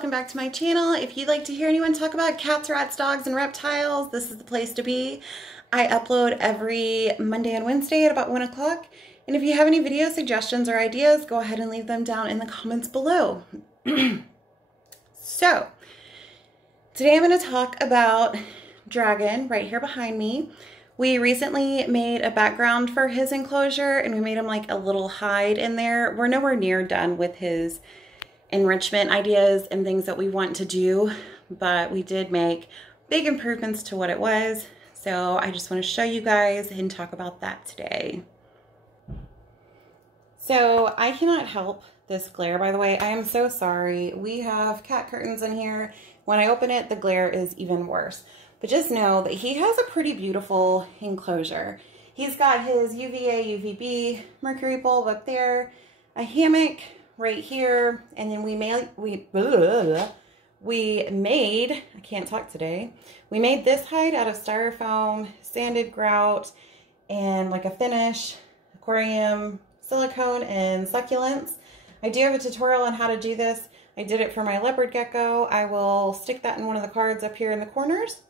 welcome back to my channel. If you'd like to hear anyone talk about cats, rats, dogs, and reptiles, this is the place to be. I upload every Monday and Wednesday at about 1 o'clock. And if you have any video suggestions or ideas, go ahead and leave them down in the comments below. So, today I'm going to talk about Dragon right here behind me. We recently made a background for his enclosure and we made him like a little hide in there. We're nowhere near done with his enrichment ideas and things that we want to do, but we did make big improvements to what it was. So I just want to show you guys and talk about that today. So I cannot help this glare, by the way. I am so sorry. We have cat curtains in here. When I open it, the glare is even worse. But just know that he has a pretty beautiful enclosure. He's got his UVA, UVB mercury bulb up there, a hammock right here, and then we made, I can't talk today. We made this hide out of styrofoam, sanded grout, and like a finish, aquarium, silicone, and succulents. I do have a tutorial on how to do this. I did it for my leopard gecko. I will stick that in one of the cards up here in the corners.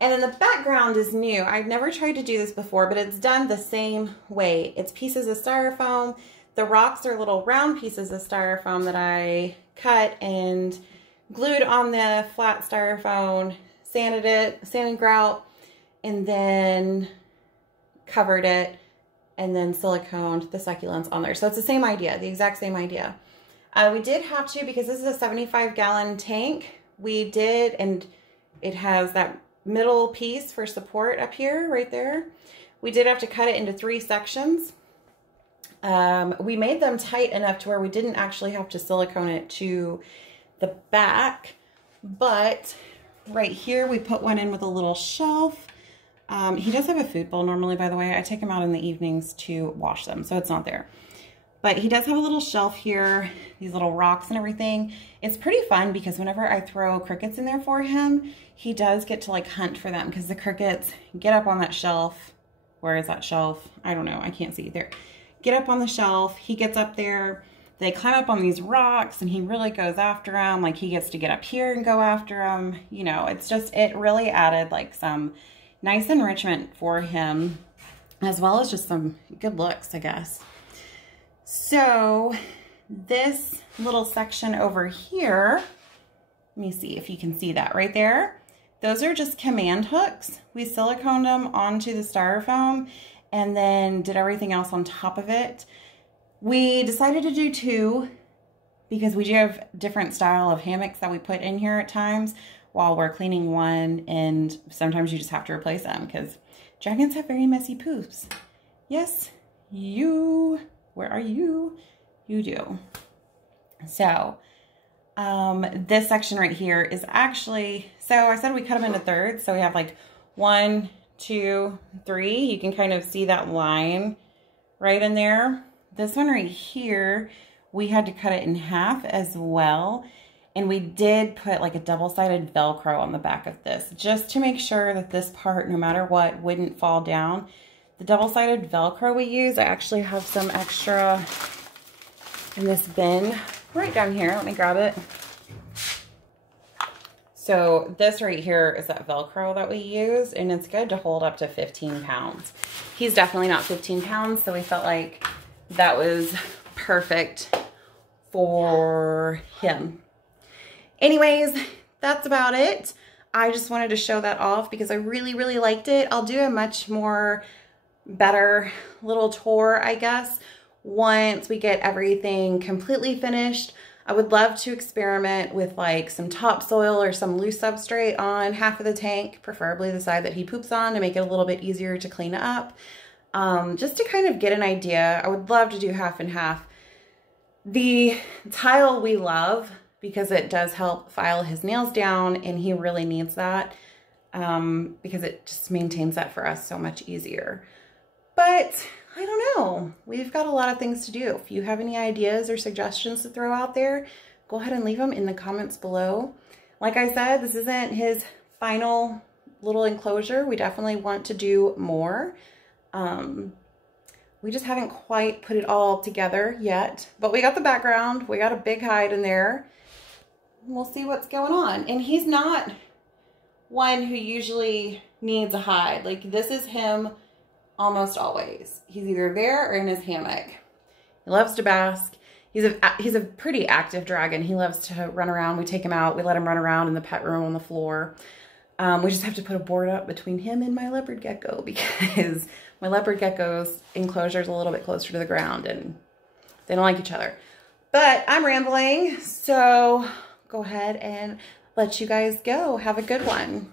And then the background is new. I've never tried to do this before, but it's done the same way. It's pieces of styrofoam. The rocks are little round pieces of styrofoam that I cut and glued on the flat styrofoam, sanded grout, and then covered it, and then siliconed the succulents on there. So it's the same idea, the exact same idea. We did have to, because this is a 75-gallon tank, we did, and it has that middle piece for support up here, right there. We did have to cut it into 3 sections. We made them tight enough to where we didn't actually have to silicone it to the back, but right here we put one in with a little shelf. He does have a food bowl normally, by the way. I take him out in the evenings to wash them, so it's not there. But he does have a little shelf here, these little rocks and everything. It's pretty fun because whenever I throw crickets in there for him, he does get to like hunt for them because the crickets get up on that shelf. Where is that shelf? I don't know. I can't see there. Get up on the shelf. He gets up there. They climb up on these rocks and he really goes after them. Like he gets to get up here and go after them. You know, it's just, it really added like some nice enrichment for him as well as just some good looks, I guess. So this little section over here, let me see if you can see that right there. Those are just command hooks. We siliconed them onto the styrofoam and then did everything else on top of it. We decided to do 2 because we do have different style of hammocks that we put in here at times while we're cleaning one, and sometimes you just have to replace them because dragons have very messy poops. Yes, you. Where are you? You do. So, this section right here is actually, so I said we cut them into thirds. So we have like 1, 2, 3. You can kind of see that line right in there. This one right here, we had to cut it in half as well. And we did put like a double-sided Velcro on the back of this just to make sure that this part, no matter what, wouldn't fall down. The double-sided Velcro we use, I actually have some extra in this bin right down here. Let me grab it. So this right here is that Velcro that we use, and it's good to hold up to 15 pounds. He's definitely not 15 pounds, so we felt like that was perfect for him. Anyways, that's about it. I just wanted to show that off because I really, really liked it. I'll do a much more better little tour, I guess, once we get everything completely finished. I would love to experiment with like some topsoil or some loose substrate on half of the tank, preferably the side that he poops on, to make it a little bit easier to clean up. Just to kind of get an idea. I would love to do half and half. The tile we love because it does help file his nails down, and he really needs that because it just maintains that for us so much easier. But I don't know. We've got a lot of things to do. If you have any ideas or suggestions to throw out there, go ahead and leave them in the comments below. Like I said, this isn't his final little enclosure. We definitely want to do more. We just haven't quite put it all together yet, but we got the background. We got a big hide in there. we'll see what's going on. And he's not one who usually needs a hide. Like, this is him almost always. He's either there or in his hammock. He loves to bask. He's a pretty active dragon. He loves to run around. We take him out. We let him run around in the pet room on the floor. We just have to put a board up between him and my leopard gecko because my leopard gecko's enclosure is a little bit closer to the ground and they don't like each other. But I'm rambling, so go ahead and let you guys go. Have a good one.